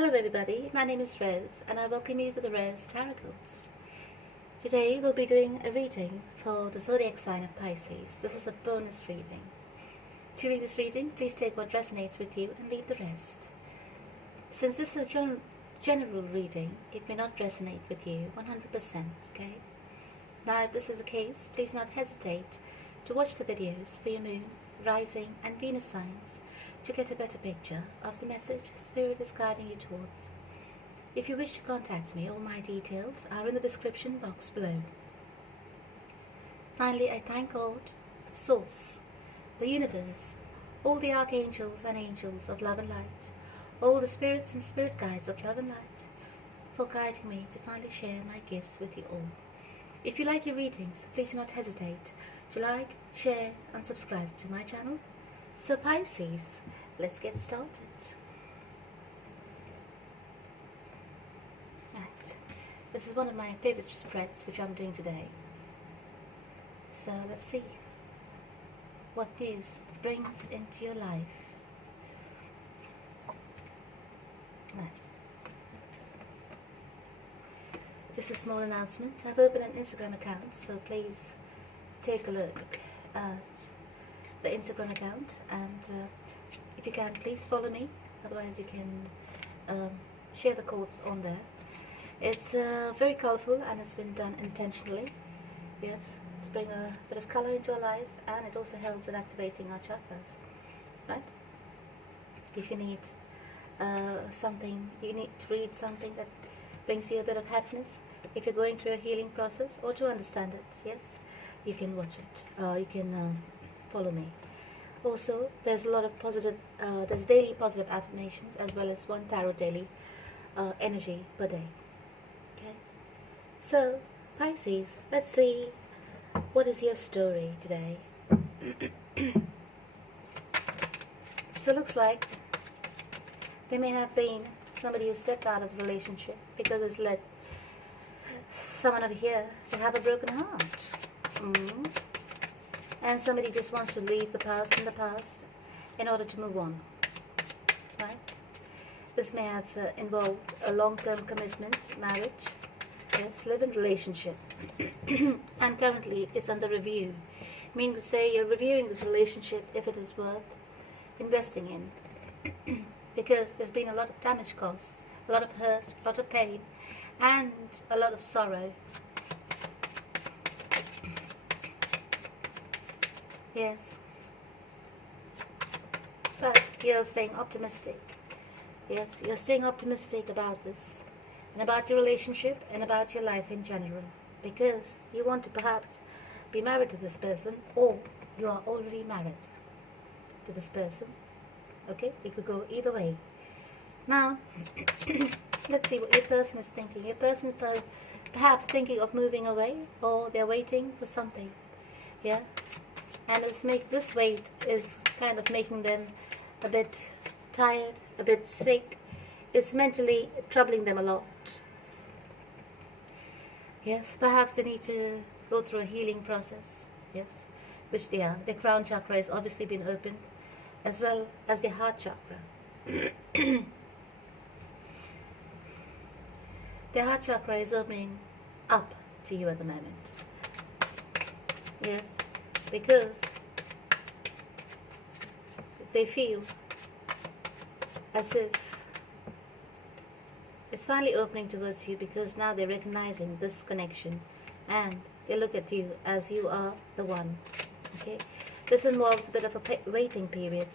Hello everybody, my name is Rose and I welcome you to the Rose Tarot Cards. Today we'll be doing a reading for the zodiac sign of Pisces. This is a bonus reading. During this reading, please take what resonates with you and leave the rest. Since this is a general reading, it may not resonate with you 100%, okay? Now if this is the case, please do not hesitate to watch the videos for your moon, rising and Venus signs to get a better picture of the message Spirit is guiding you towards. If you wish to contact me, all my details are in the description box below. Finally, I thank God, Source, the universe, all the archangels and angels of love and light, all the spirits and spirit guides of love and light, for guiding me to finally share my gifts with you all. If you like your readings, please do not hesitate to like, share and subscribe to my channel. So Pisces, let's get started. Right. This is one of my favorite spreads which I'm doing today. So let's see what news it brings into your life. Right. Just a small announcement. I've opened an Instagram account, so please take a look at the Instagram account, and if you can, please follow me. Otherwise you can share the quotes on there. It's very colorful and it's been done intentionally, yes, to bring a bit of color into our life, and it also helps in activating our chakras, right? If you need something, you need to read something that brings you a bit of happiness, if you're going through a healing process, or to understand it, yes, you can watch it, you can follow me. Also, there's a lot of positive, there's daily positive affirmations as well as one tarot daily energy per day. Okay, so Pisces, let's see what is your story today. So it looks like there may have been somebody who stepped out of the relationship because it's led someone over here to have a broken heart. And somebody just wants to leave the past in the past in order to move on, right? This may have involved a long-term commitment, marriage, yes, live-in relationship, and currently it's under review. Meaning to say you're reviewing this relationship if it is worth investing in, because there's been a lot of damage caused, a lot of hurt, a lot of pain, and a lot of sorrow. Yes, but you're staying optimistic. Yes, you're staying optimistic about this, and about your relationship, and about your life in general, because you want to perhaps be married to this person, or you are already married to this person. Okay, it could go either way. Now, let's see what your person is thinking. Your person is perhaps thinking of moving away, or they're waiting for something. Yeah. And this weight is kind of making them a bit tired, a bit sick. It's mentally troubling them a lot. Yes, perhaps they need to go through a healing process. Yes, which they are. Their crown chakra has obviously been opened, as well as their heart chakra. Their heart chakra is opening up to you at the moment. Yes. Because they feel as if it's finally opening towards you, because now they're recognizing this connection and they look at you as you are the one. Okay, this involves a bit of a waiting period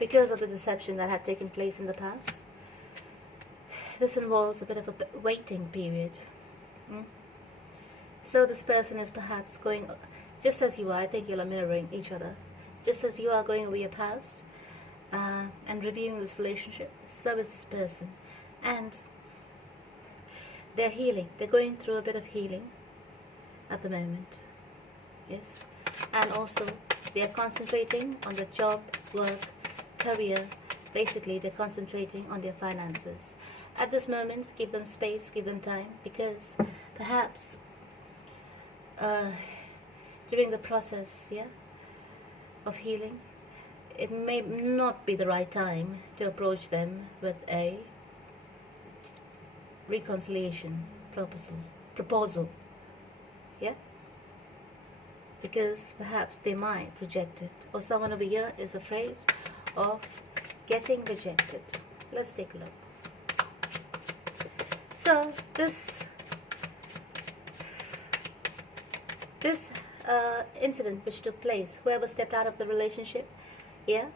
because of the deception that had taken place in the past. This involves a bit of a waiting period. So this person is perhaps going, just as you are, I think you're mirroring each other, just as you are going over your past and reviewing this relationship, so is this person. And they're healing, they're going through a bit of healing at the moment. Yes, and also they are concentrating on the job, work, career. Basically they're concentrating on their finances. At this moment, give them space, give them time, because perhaps during the process, yeah, of healing, it may not be the right time to approach them with a reconciliation proposal, yeah, because perhaps they might reject it, or someone over here is afraid of getting rejected. Let's take a look. So this incident which took place, whoever stepped out of the relationship, yeah,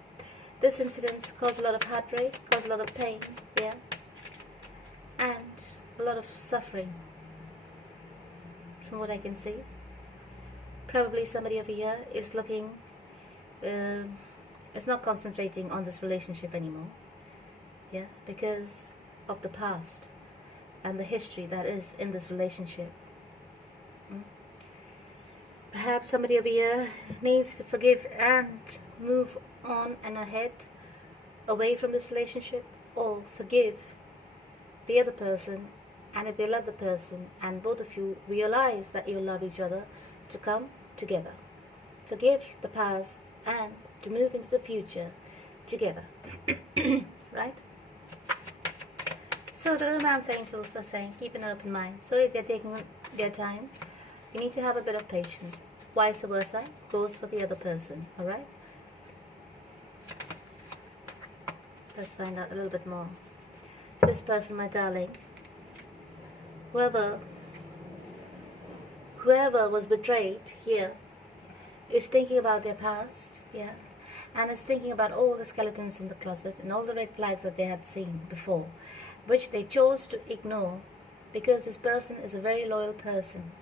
this incident caused a lot of heartbreak, caused a lot of pain, yeah, and a lot of suffering, from what I can see. Probably somebody over here is looking, is not concentrating on this relationship anymore, yeah, because of the past and the history that is in this relationship. Perhaps somebody over here needs to forgive and move on and ahead, away from this relationship, or forgive the other person, and if they love the person and both of you realize that you love each other, to come together. Forgive the past and to move into the future together. Right? So the romance angels are saying keep an open mind. So if they're taking their time, you need to have a bit of patience. Vice versa goes for the other person. Alright? Let's find out a little bit more. This person, my darling, whoever was betrayed here is thinking about their past, yeah, and is thinking about all the skeletons in the closet and all the red flags that they had seen before, which they chose to ignore because this person is a very loyal person.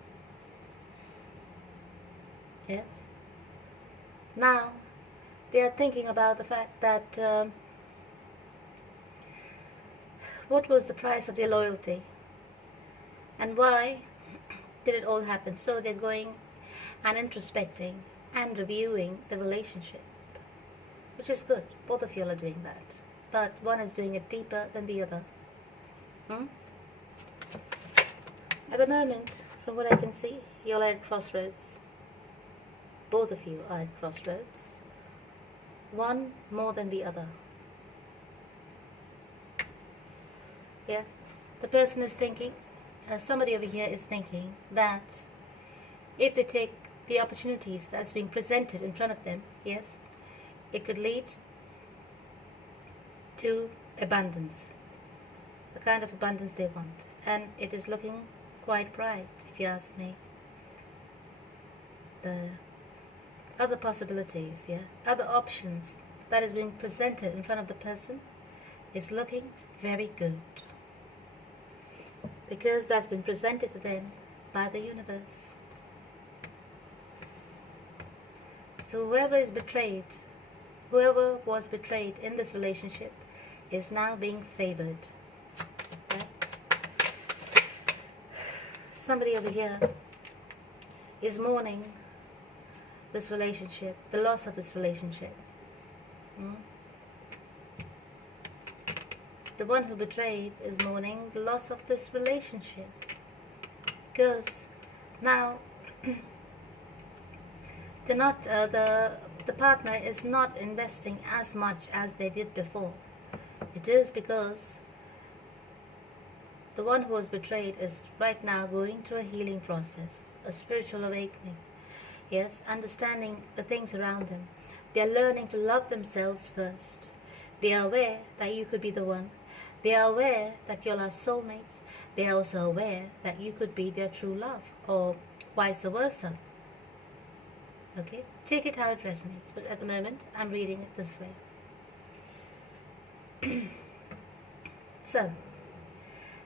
Yes. Now they are thinking about the fact that what was the price of their loyalty and why did it all happen. So they're going and introspecting and reviewing the relationship, which is good. Both of you are doing that, but one is doing it deeper than the other. At the moment, from what I can see, you're at crossroads. Both of you are at crossroads, one more than the other. Yeah, the person is thinking, somebody over here is thinking that if they take the opportunities that's being presented in front of them, yes, it could lead to abundance, the kind of abundance they want, and it is looking quite bright, if you ask me. The other possibilities, yeah, other options that is being presented in front of the person is looking very good, because that's been presented to them by the universe. So whoever was betrayed in this relationship is now being favored. Right? Somebody over here is mourning this relationship, the loss of this relationship. The one who betrayed is mourning the loss of this relationship, because now they're not, the partner is not investing as much as they did before. It is because the one who was betrayed is right now going through a healing process, a spiritual awakening. Yes, understanding the things around them. They are learning to love themselves first. They are aware that you could be the one. They are aware that you are soulmates. They are also aware that you could be their true love, or vice versa. Okay, take it how it resonates, but at the moment I'm reading it this way. So,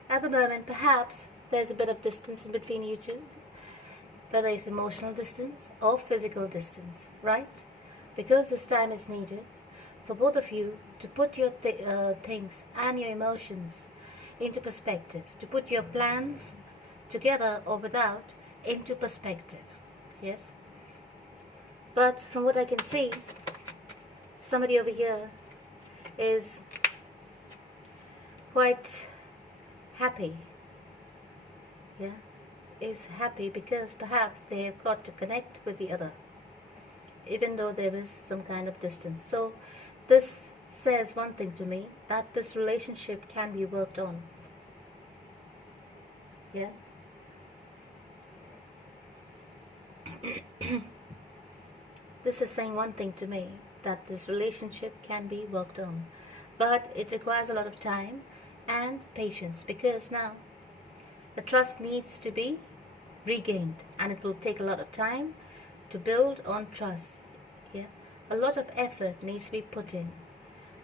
at the moment perhaps there's a bit of distance in between you two, whether it's emotional distance or physical distance, right? Because this time is needed for both of you to put your things and your emotions into perspective, to put your plans together or without into perspective. Yes? But from what I can see, somebody over here is quite happy. Yeah? Is happy because perhaps they have got to connect with the other. even though there is some kind of distance. So this says one thing to me, that this relationship can be worked on. Yeah. This is saying one thing to me, that this relationship can be worked on, but it requires a lot of time and patience, because now the trust needs to be regained, and it will take a lot of time to build on trust. Yeah, a lot of effort needs to be put in.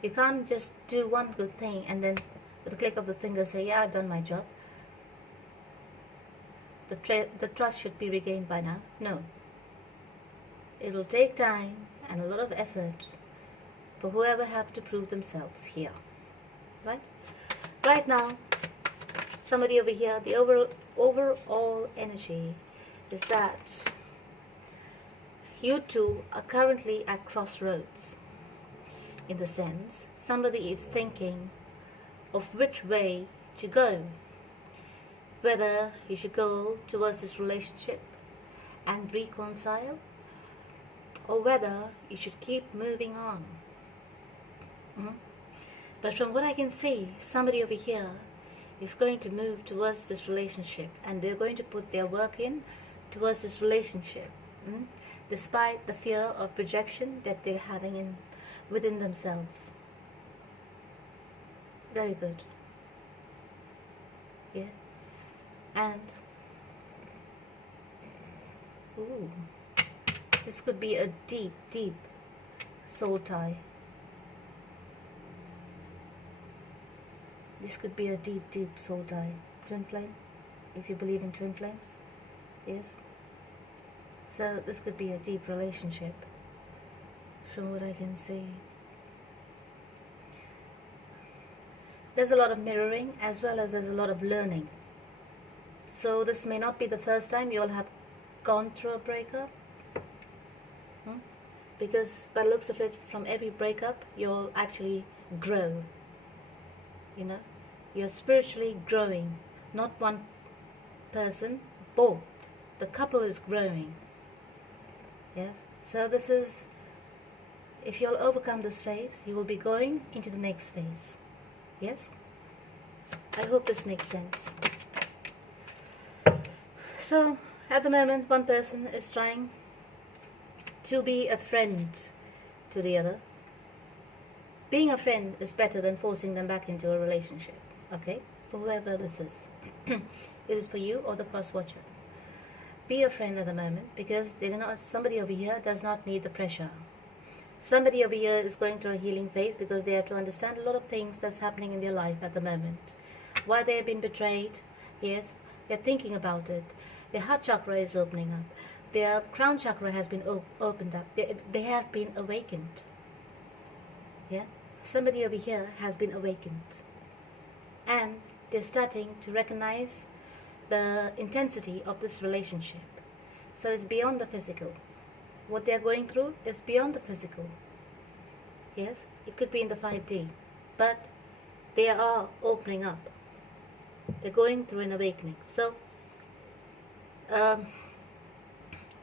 You can't just do one good thing and then with a click of the finger say, yeah, I've done my job. The trust should be regained by now. No, it will take time and a lot of effort for whoever have to prove themselves here, right? Right now, somebody over here, the overall energy is that you two are currently at crossroads, in the sense somebody is thinking of which way to go, whether you should go towards this relationship and reconcile, or whether you should keep moving on. But from what I can see, somebody over here is going to move towards this relationship, and they're going to put their work in towards this relationship, despite the fear of rejection that they're having within themselves. Very good. Yeah. And this could be a deep, deep soul tie. This could be a deep, deep soul tie. Twin flame, if you believe in twin flames. Yes. So this could be a deep relationship, from what I can see. There's a lot of mirroring, as well as there's a lot of learning. So this may not be the first time you all have gone through a breakup, because by the looks of it, from every breakup you'll actually grow. You know, you're spiritually growing, not one person, both. The couple is growing. Yes. So this is, if you'll overcome this phase, you will be going into the next phase. Yes. I hope this makes sense. So at the moment, one person is trying to be a friend to the other. Being a friend is better than forcing them back into a relationship. Okay, for whoever this is. Is it for you or the cross watcher? Be a friend at the moment, because they do not. Somebody over here does not need the pressure. Somebody over here is going through a healing phase, because they have to understand a lot of things that's happening in their life at the moment. Why they have been betrayed. Yes, they're thinking about it. Their heart chakra is opening up. Their crown chakra has been opened up. They have been awakened. Yeah, somebody over here has been awakened, and they're starting to recognize the intensity of this relationship. So it's beyond the physical. What they're going through is beyond the physical. Yes, it could be in the 5D, but they are opening up. They're going through an awakening. So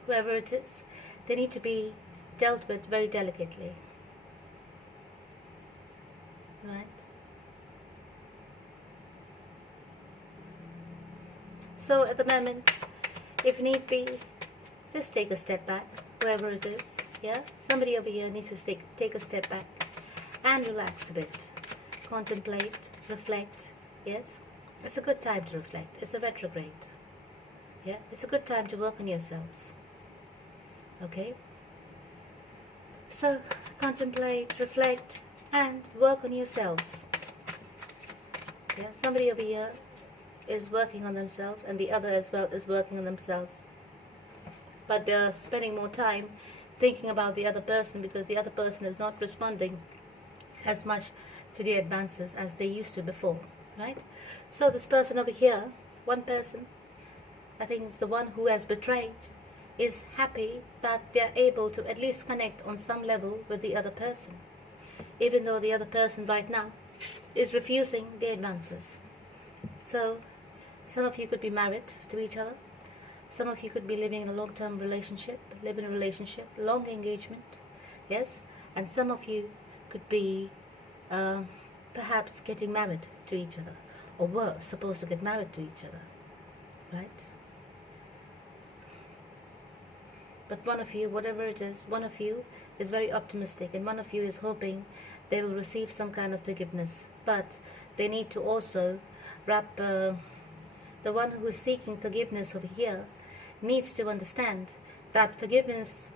whoever it is, they need to be dealt with very delicately. Right? So at the moment, if need be, just take a step back, whoever it is. Yeah, somebody over here needs to take a step back and relax a bit, contemplate, reflect. Yes, it's a good time to reflect. It's a retrograde. Yeah, it's a good time to work on yourselves. Okay, so contemplate, reflect, and work on yourselves. Yeah, somebody over here is working on themselves, and the other as well is working on themselves, but they're spending more time thinking about the other person, because the other person is not responding as much to the advances as they used to before. Right? So this person over here, one person, I think it's the one who has betrayed, is happy that they're able to at least connect on some level with the other person, even though the other person right now is refusing the advances. So some of you could be married to each other. Some of you could be living in a long-term relationship, live in a relationship, long engagement, yes, and some of you could be perhaps getting married to each other, or were supposed to get married to each other, right? But one of you, whatever it is, one of you is very optimistic, and one of you is hoping they will receive some kind of forgiveness. But they need to also wrap, the one who is seeking forgiveness over here needs to understand that forgiveness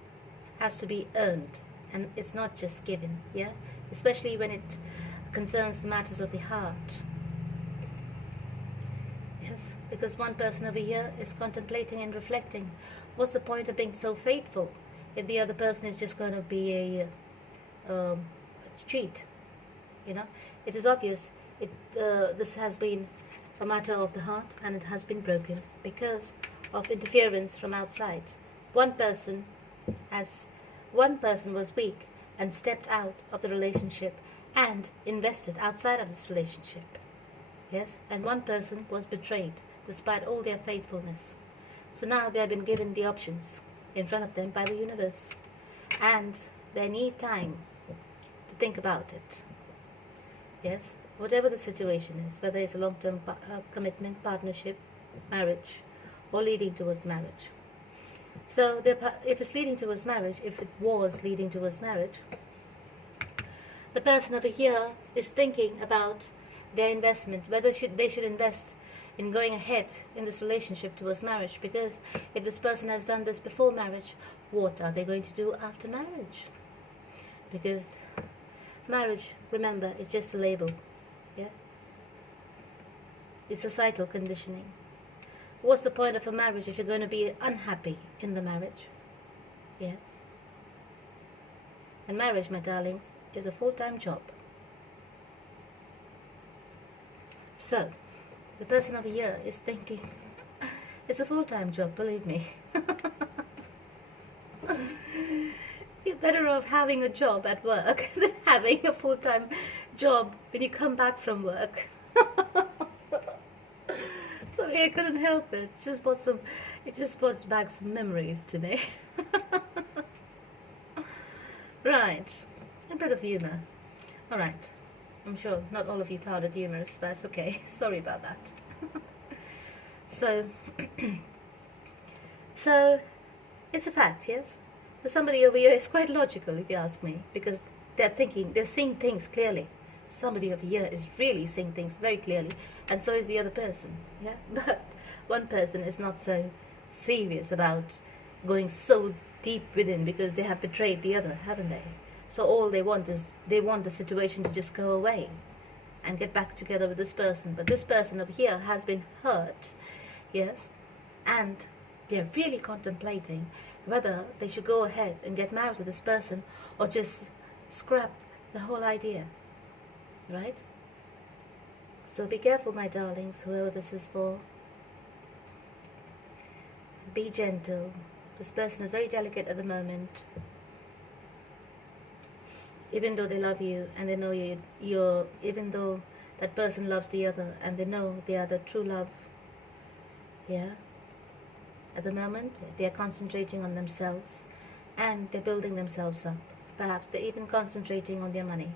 has to be earned, and it's not just given, yeah? Especially when it concerns the matters of the heart. Yes, because one person over here is contemplating and reflecting, what's the point of being so faithful if the other person is just going to be a cheat? You know, it is obvious this has been a matter of the heart, and it has been broken because of interference from outside. One person was weak and stepped out of the relationship and invested outside of this relationship. Yes, and one person was betrayed despite all their faithfulness. So now they have been given the options in front of them by the universe, and they need time to think about it. Yes, whatever the situation is, whether it's a long-term commitment, partnership, marriage, or leading towards marriage. So if it's leading towards marriage, if it was leading towards marriage, the person over here is thinking about their investment, whether they should invest in going ahead in this relationship towards marriage. Because if this person has done this before marriage, what are they going to do after marriage? Because marriage, remember, is just a label, yeah? It's societal conditioning. What's the point of a marriage if you're going to be unhappy in the marriage? Yes. And marriage, my darlings, is a full-time job. So, the person over here is thinking, it's a full-time job, believe me. You're better off having a job at work than having a full-time job when you come back from work. Sorry, I couldn't help it. It just brought back some memories to me. Right, a bit of humor. All right, I'm sure not all of you found it humorous, but it's okay. Sorry about that. So it's a fact, yes. So somebody over here is quite logical, if you ask me, because they're seeing things clearly. Somebody over here is really seeing things very clearly, and so is the other person, yeah. But one person is not so serious about going so deep within, because they have betrayed the other, haven't they? So all they want is the situation to just go away and get back together with this person. But this person over here has been hurt, yes, and they're really contemplating whether they should go ahead and get married to this person or just scrap the whole idea, right? So be careful, my darlings, whoever this is for. Be gentle. This person is very delicate at the moment. Even though they love you and they know you're, even though that person loves the other and they know they are the true love, yeah. At the moment, they are concentrating on themselves and they're building themselves up. Perhaps they're even concentrating on their money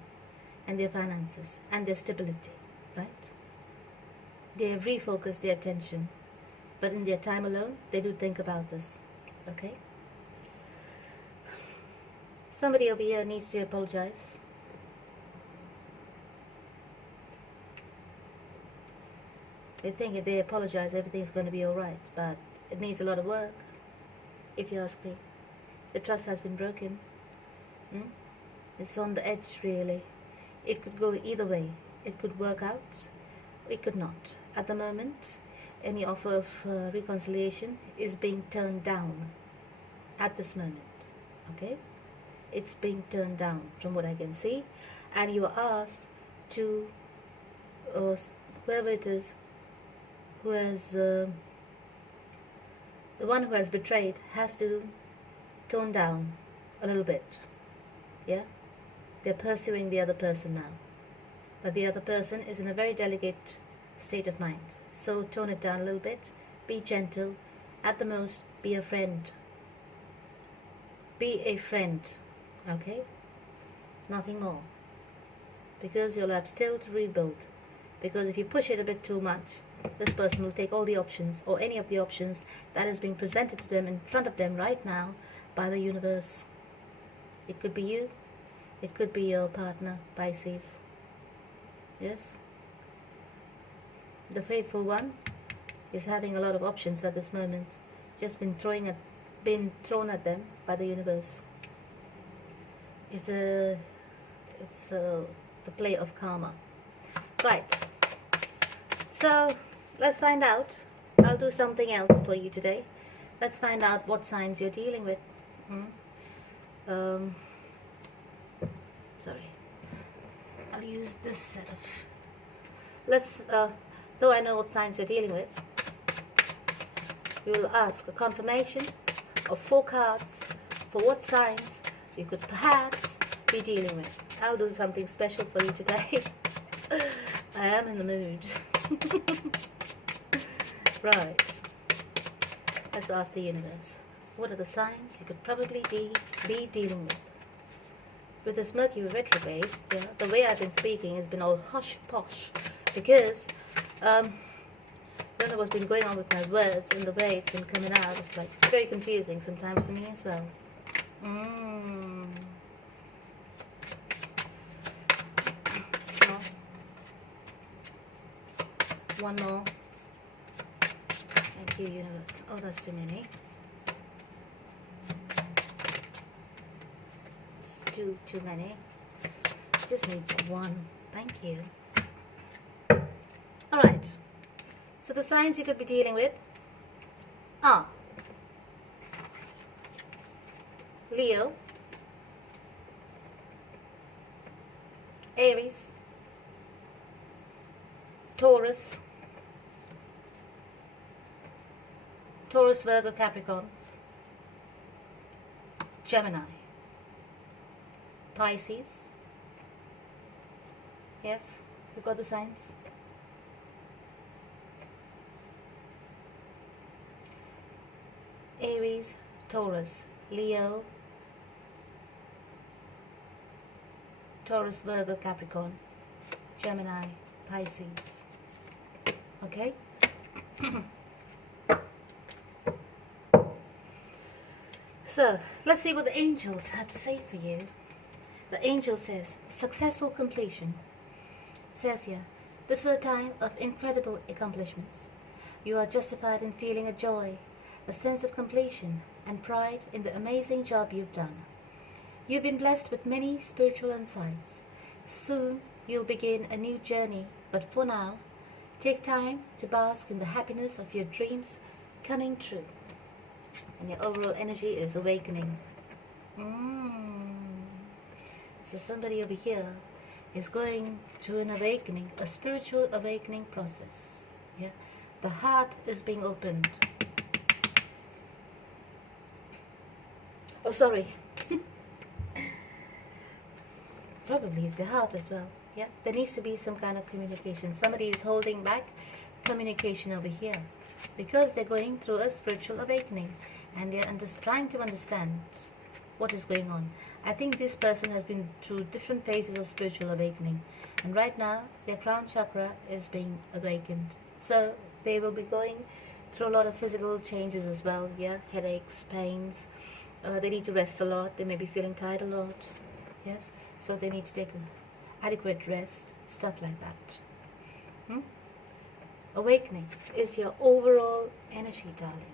and their finances and their stability, right? They have refocused their attention, but in their time alone, they do think about this, okay? Somebody over here needs to apologize. They think if they apologize, everything's going to be alright, but it needs a lot of work, if you ask me. The trust has been broken. It's on the edge, really. It could go either way. It could work out, it could not. At the moment, any offer of reconciliation is being turned down at this moment, okay? It's being turned down from what I can see, and you are asked to, whoever it is who has, the one who has betrayed has to tone down a little bit, yeah? They're pursuing the other person now, but the other person is in a very delicate state of mind, so tone it down a little bit, be gentle, at the most be a friend, be a friend, okay? Nothing more. Because you'll have still to rebuild. Because if you push it a bit too much, this person will take all the options, or any of the options that is being presented to them in front of them right now by the universe. It could be you, it could be your partner, Pisces. Yes? The faithful one is having a lot of options at this moment, just been thrown at them by the universe. It's the play of karma. Right. So let's find out. I'll do something else for you today. Let's find out what signs you're dealing with. Sorry. I'll use this set of. Let's. Though I know what signs you're dealing with, we will ask a confirmation of 4 cards for what signs you could perhaps be dealing with. I'll do something special for you today. I am in the mood. Right. Let's ask the universe. What are the signs you could probably be dealing with? With this Mercury retrograde, yeah, the way I've been speaking has been all hush-posh. Because, I don't know what's been going on with my words and the way it's been coming out. It's like very confusing sometimes to me as well. One more. Thank you, universe. Oh, that's too many. It's too many. Just need one. Thank you. Alright. So the signs you could be dealing with are Leo, Aries, Taurus, Virgo, Capricorn, Gemini, Pisces. Yes, you got the signs. Aries, Taurus, Leo, Taurus, Virgo, Capricorn, Gemini, Pisces. Okay? So, let's see what the angels have to say for you. The angel says, successful completion. It says here, this is a time of incredible accomplishments. You are justified in feeling a joy, a sense of completion, and pride in the amazing job you've done. You've been blessed with many spiritual insights. Soon, you'll begin a new journey, but for now, take time to bask in the happiness of your dreams coming true. And your overall energy is awakening. So somebody over here is going through an awakening, a spiritual awakening process. Yeah, the heart is being opened. Oh, sorry. Probably it's the heart as well. Yeah, there needs to be some kind of communication. Somebody is holding back communication over here because they're going through a spiritual awakening and they're just trying to understand what is going on. I think this person has been through different phases of spiritual awakening, and right now their crown chakra is being awakened. So they will be going through a lot of physical changes as well. Yeah, headaches, pains. They need to rest a lot. They may be feeling tired a lot. Yes, so they need to take adequate rest, stuff like that. Awakening is your overall energy, darling.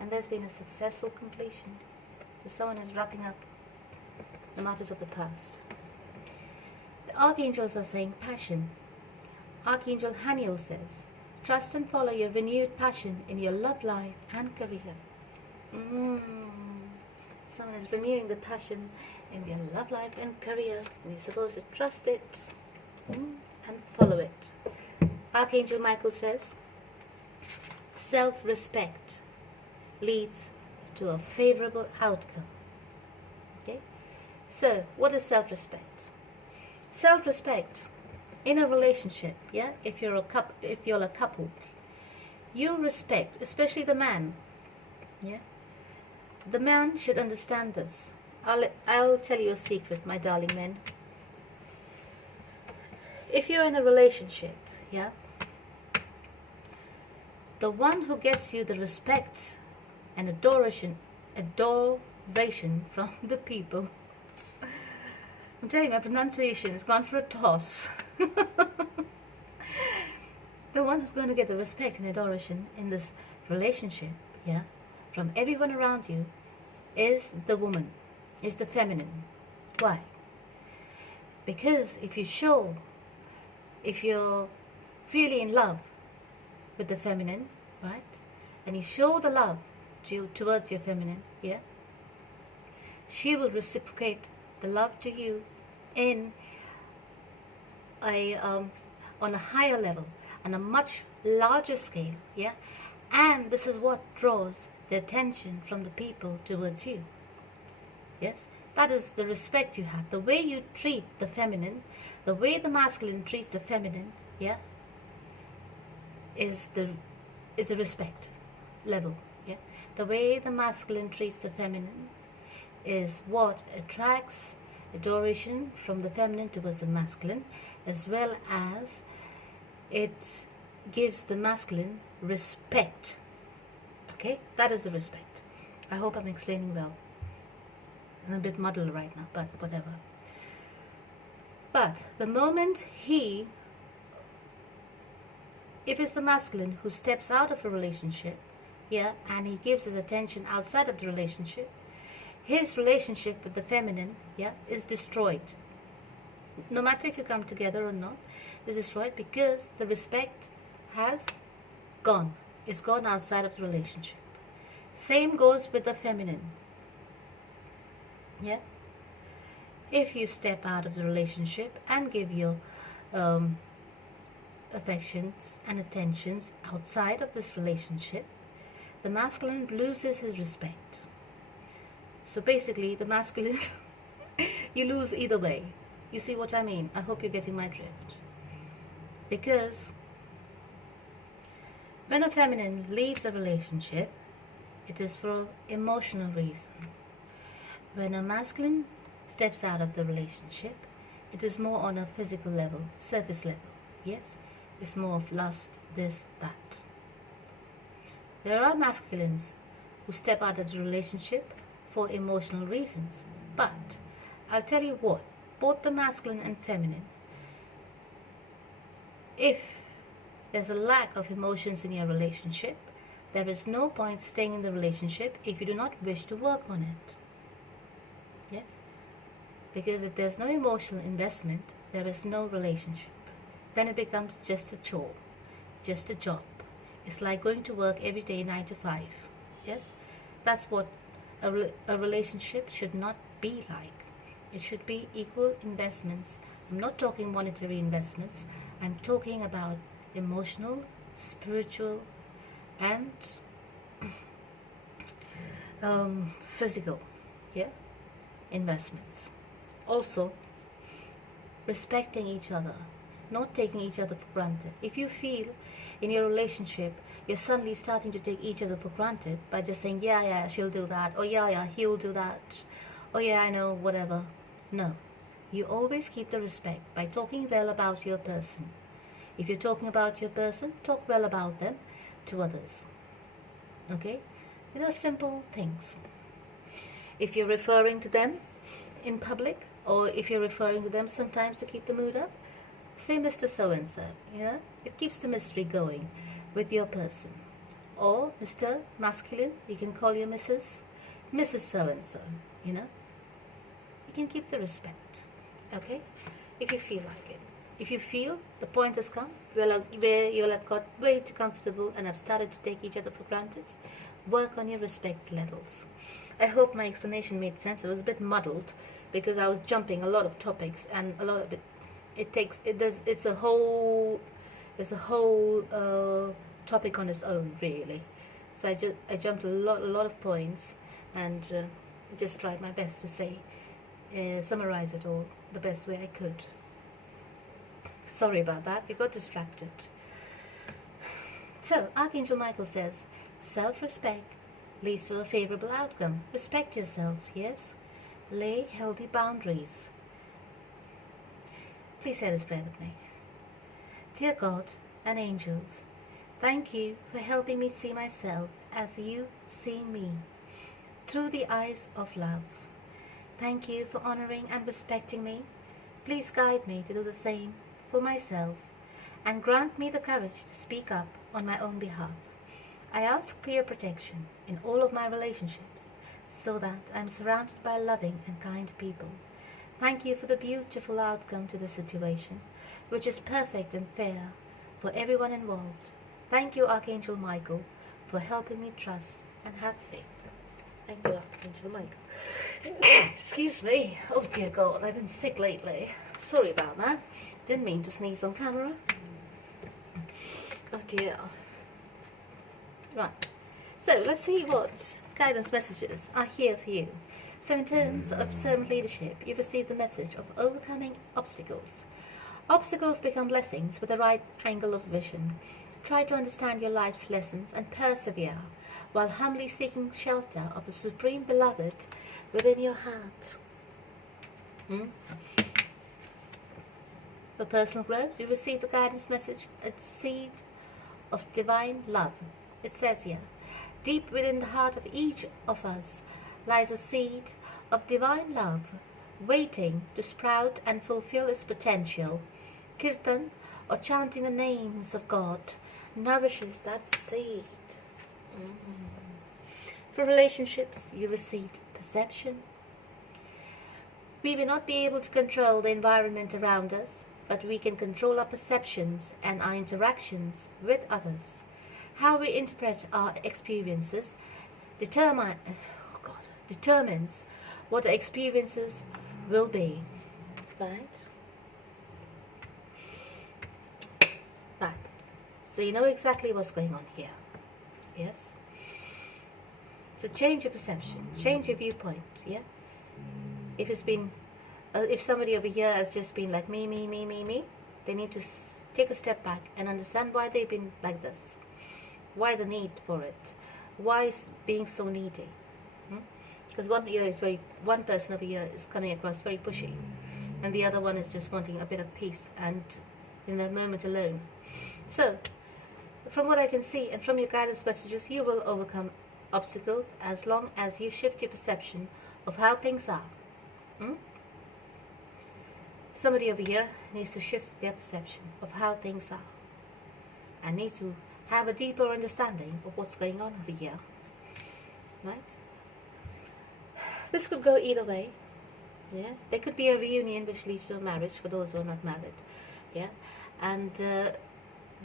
And there's been a successful completion. So someone is wrapping up the matters of the past. The archangels are saying passion. Archangel Haniel says, trust and follow your renewed passion in your love life and career. Someone is renewing the passion in their love life and career, and you're supposed to trust it and follow it. Archangel Michael says, self-respect leads to a favorable outcome. Okay, so what is self-respect? Self-respect in a relationship, yeah, if you're a couple, you respect, especially the man, yeah, the man should understand this. I'll tell you a secret, my darling men. If you're in a relationship, yeah, the one who gets you the respect and adoration from the people, I'm telling you, my pronunciation has gone for a toss. The one who's going to get the respect and adoration in this relationship, yeah, from everyone around you, is the woman, is the feminine. Why? Because if you're really in love with the feminine, right, and you show the love towards your feminine, yeah, she will reciprocate the love to you in on a higher level, on a much larger scale, yeah, and this is what draws the attention from the people towards you. Yes, that is the respect you have, the way you treat the feminine, the way the masculine treats the feminine, yeah, is the respect level, yeah. The way the masculine treats the feminine is what attracts adoration from the feminine towards the masculine, as well as it gives the masculine respect. Okay, that is the respect. I hope I'm explaining well. I'm a bit muddled right now, but whatever. But the moment if it's the masculine who steps out of a relationship, yeah, and he gives his attention outside of the relationship, his relationship with the feminine, yeah, is destroyed. No matter if you come together or not, is destroyed because the respect has gone. It's gone outside of the relationship. Same goes with the feminine. Yeah. If you step out of the relationship and give your affections and attentions outside of this relationship, the masculine loses his respect. So basically, the masculine, you lose either way. You see what I mean? I hope you're getting my drift. Because when a feminine leaves a relationship, it is for emotional reason. When a masculine steps out of the relationship, it is more on a physical level, surface level. Yes, it's more of lust, this, that. There are masculines who step out of the relationship for emotional reasons. But I'll tell you what, both the masculine and feminine, if there's a lack of emotions in your relationship, there is no point staying in the relationship if you do not wish to work on it. Yes? Because if there's no emotional investment, there is no relationship. Then it becomes just a chore, just a job. It's like going to work every day 9 to 5. Yes? That's what a relationship should not be like. It should be equal investments. I'm not talking monetary investments. I'm talking about emotional, spiritual, and physical, yeah, investments. Also, respecting each other, not taking each other for granted. If you feel in your relationship you're suddenly starting to take each other for granted by just saying, yeah, she'll do that, or yeah, he'll do that, or yeah, I know, whatever. No, you always keep the respect by talking well about your person. If you're talking about your person, talk well about them to others. Okay? These are simple things. If you're referring to them in public, or if you're referring to them sometimes to keep the mood up, say Mr. So-and-so, you know? It keeps the mystery going with your person. Or Mr. Masculine, you can call you Mrs. So-and-so, you know? You can keep the respect, okay? If you feel like it. If you feel the point has come where you'll have got way too comfortable and have started to take each other for granted, work on your respect levels. I hope my explanation made sense. It was a bit muddled because I was jumping a lot of topics, and a lot of it. It's a whole topic on its own, really. So I jumped a lot of points, and just tried my best to say, summarize it all the best way I could. Sorry about that, we got distracted. So, Archangel Michael says, self-respect leads to a favorable outcome. Respect yourself, yes? Lay healthy boundaries. Please say this prayer with me. Dear God and angels, thank you for helping me see myself as you see me, through the eyes of love. Thank you for honoring and respecting me. Please guide me to do the same for myself and grant me the courage to speak up on my own behalf. I ask for your protection in all of my relationships so that I am surrounded by loving and kind people. Thank you for the beautiful outcome to the situation, which is perfect and fair for everyone involved. Thank you, Archangel Michael, for helping me trust and have faith. Thank you, Archangel Michael. Excuse me. Oh dear God, I've been sick lately. Sorry about that. Didn't mean to sneeze on camera. Oh dear. Right. So let's see what guidance messages are here for you. So in terms of servant leadership, you've received the message of overcoming obstacles. Obstacles become blessings with the right angle of vision. Try to understand your life's lessons and persevere while humbly seeking shelter of the Supreme Beloved within your heart. For personal growth, you receive the guidance message, a seed of divine love. It says here, deep within the heart of each of us lies a seed of divine love, waiting to sprout and fulfill its potential. Kirtan, or chanting the names of God, nourishes that seed. For relationships, you received perception. We may not be able to control the environment around us, but we can control our perceptions and our interactions with others. How we interpret our experiences determines what the experiences will be. Right? Right. So you know exactly what's going on here. Yes? So change your perception, change your viewpoint, yeah? If it's been, if somebody over here has just been like me, they need to take a step back and understand why they've been like this. Why the need for it? Why is being so needy? Because one person over here is coming across very pushy, and the other one is just wanting a bit of peace and in a moment alone. So, from what I can see and from your guidance messages, you will overcome obstacles as long as you shift your perception of how things are. Somebody over here needs to shift their perception of how things are and needs to have a deeper understanding of what's going on over here. Right? This could go either way. Yeah, there could be a reunion which leads to a marriage for those who are not married. Yeah, and there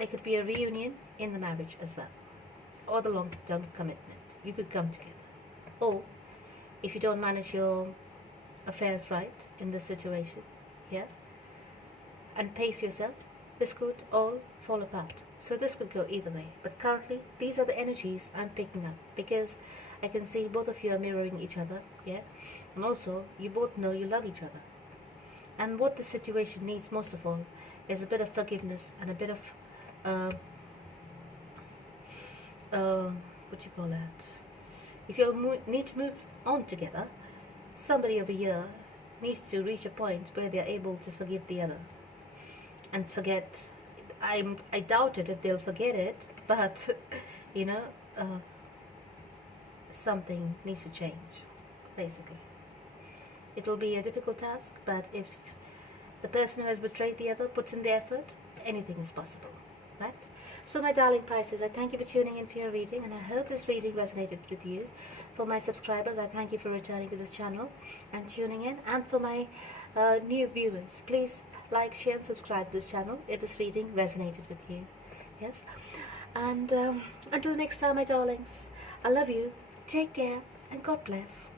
could be a reunion in the marriage as well, or the long-term commitment. You could come together. Or if you don't manage your affairs right in this situation, yeah, and pace yourself, this could all fall apart. So this could go either way. But currently, these are the energies I'm picking up, because I can see both of you are mirroring each other, yeah, and also you both know you love each other. And what the situation needs most of all is a bit of forgiveness and a bit of what you call that? If you need to move on together, somebody over here needs to reach a point where they are able to forgive the other and forget. I doubt it if they'll forget it, but you know, something needs to change. Basically, it will be a difficult task, but if the person who has betrayed the other puts in the effort, anything is possible, right? So my darling Pisces, I thank you for tuning in for your reading, and I hope this reading resonated with you. For my subscribers, I thank you for returning to this channel and tuning in. And for my new viewers, please like, share and subscribe to this channel if this reading resonated with you. Yes? And until next time, my darlings, I love you, take care, and God bless.